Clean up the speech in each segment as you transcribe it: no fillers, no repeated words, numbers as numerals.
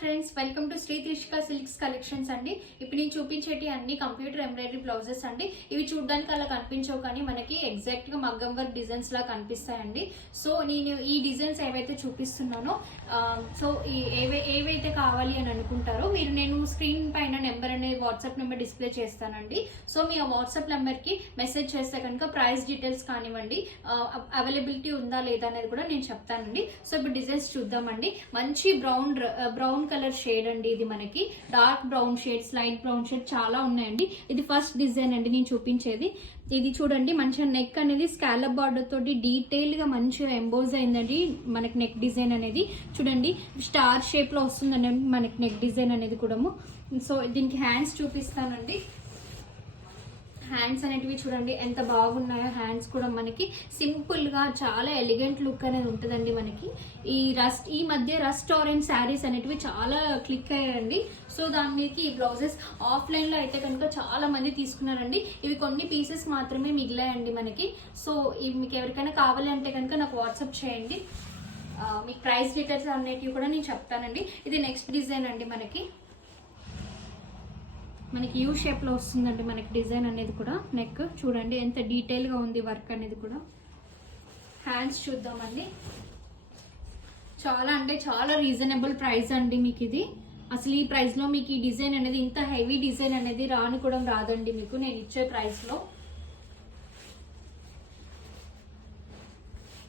Friends, welcome to Shri Trishika silks collections అండి. ఇప్పుడు నేను చూపించేటి అన్ని కంప్యూటర్ ఎంబ్రాయిడరీ బ్లౌజెస్ అండి. ఇవి చూడడానికి అలా కనిపించవు కానీ మనకి ఎగ్జాక్ట్ గా మగ్గం వర్క్ డిజైన్స్ లా కనిపిస్తాయండి. సో నేను ఈ డిజైన్స్ ఏవైతే చూపిస్తున్నానో సో ఏవైతే కావాలి అని అనుకుంటారో మీరు, నేను స్క్రీన్ పైన నెంబర్ అనేది వాట్సాప్ నెంబర్ డిస్ప్లే చేస్తానండి. సో మీ ఆ వాట్సాప్ నెంబర్ కి మెసేజ్ చేస్తే కనుక ప్రైస్ డీటెయిల్స్ కానివ్వండి, అవైలబిలిటీ ఉందా లేదా అనేది కూడా నేను చెప్తానండి. సో ఇప్పుడు డిజైన్స్ చూద్దామండి. మంచి బ్రౌన్ కలర్ షేడ్ అండి. ఇది మనకి dark brown shades, light brown shade చాలా ఉన్నాయండి. ఇది ఫస్ట్ డిజైన్ అండి నేను చూపించేది. ఇది చూడండి, మంచిగా నెక్ అనేది స్కాలప్ బార్డర్ తోటి డీటెయిల్ గా మంచిగా ఎంబోజ్ అయిందండి. మనకి నెక్ డిజైన్ అనేది చూడండి స్టార్ షేప్ లో వస్తుందండి మనకి నెక్ డిజైన్ అనేది కూడా. సో దీనికి హ్యాండ్స్ చూపిస్తానండి. హ్యాండ్స్ అనేటివి చూడండి ఎంత బాగున్నాయో. హ్యాండ్స్ కూడా మనకి సింపుల్ గా చాలా ఎలిగెంట్ లుక్ అనేది ఉంటుందండి. మనకి ఈ మధ్య రస్ట్ ఆరెంజ్ శారీస్ అనేటివి చాలా క్లిక్ అయ్యాయండి. సో దానికి ఈ బ్లౌజెస్ ఆఫ్లైన్ లో అయితే కనుక చాలా మంది తీసుకున్నారండి. ఇవి కొన్ని పీసెస్ మాత్రమే మిగిలాయండి మనకి. సో ఇవి మీకు ఎవరికైనా కావాలి అంటే కనుక నాకు వాట్సాప్ చేయండి. మీకు ప్రైస్ డీటెయిల్స్ అనేటివి కూడా నేను చెప్తానండి. ఇది నెక్స్ట్ డిజైన్ అండి. మనకి యూ షేప్ లో వస్తుందండి మనకి డిజైన్ అనేది కూడా. నెక్ చూడండి ఎంత డీటెయిల్ గా ఉంది వర్క్ అనేది కూడా. హ్యాండ్స్ చూద్దామండి. చాలా అంటే చాలా రీజనబుల్ ప్రైస్ అండి మీకు ఇది. అసలు ఈ ప్రైస్ లో మీకు ఈ డిజైన్ అనేది, ఇంత హెవీ డిజైన్ అనేది రాదండి మీకు నేను ఇచ్చే ప్రైస్ లో.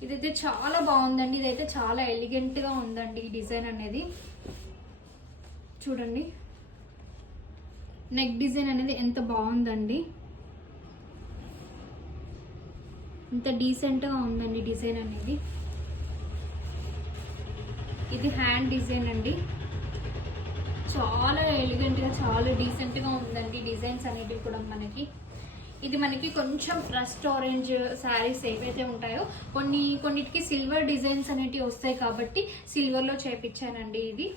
ఇదైతే చాలా బాగుందండి. ఇదైతే చాలా ఎలిగెంట్ గా ఉందండి ఈ డిజైన్ అనేది. చూడండి నెక్ డిజైన్ అనేది ఎంత బాగుందండి, ఇంత డీసెంట్ గా ఉందండి డిజైన్ అనేది. ఇది హ్యాండ్ డిజైన్ అండి. చాలా ఎలిగెంట్ గా, చాలా డీసెంట్ గా ఉందండి డిజైన్స్ అనేటివి కూడా మనకి. ఇది మనకి కొంచెం రస్ట్ ఆరెంజ్ శారీస్ ఏవైతే ఉంటాయో కొన్నిటికి సిల్వర్ డిజైన్స్ అనేటివి వస్తాయి కాబట్టి సిల్వర్ లో చేపించానండి. ఇది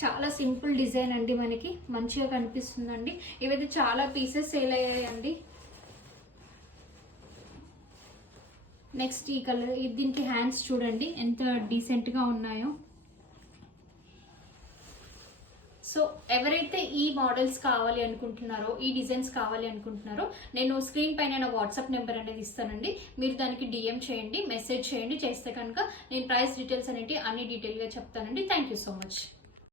చాలా సింపుల్ డిజైన్ అండి. మనకి మంచిగా కనిపిస్తుందండి. ఇవైతే చాలా పీసెస్ సేల్ అయ్యాయండి. నెక్స్ట్ ఈ కలర్, దీనికి హ్యాండ్స్ చూడండి ఎంత డీసెంట్ గా ఉన్నాయో. సో ఎవరైతే ఈ మోడల్స్ కావాలి అనుకుంటున్నారో, ఈ డిజైన్స్ కావాలి అనుకుంటున్నారో, నేను స్క్రీన్ పైన నా వాట్సాప్ నెంబర్ అనేది ఇస్తానండి. మీరు దానికి డిఎం చేయండి, మెసేజ్ చేయండి. చేస్తే కనుక నేను ప్రైస్ డీటెయిల్స్ అనేవి అన్ని డీటెయిల్గా చెప్తానండి. Thank you so much.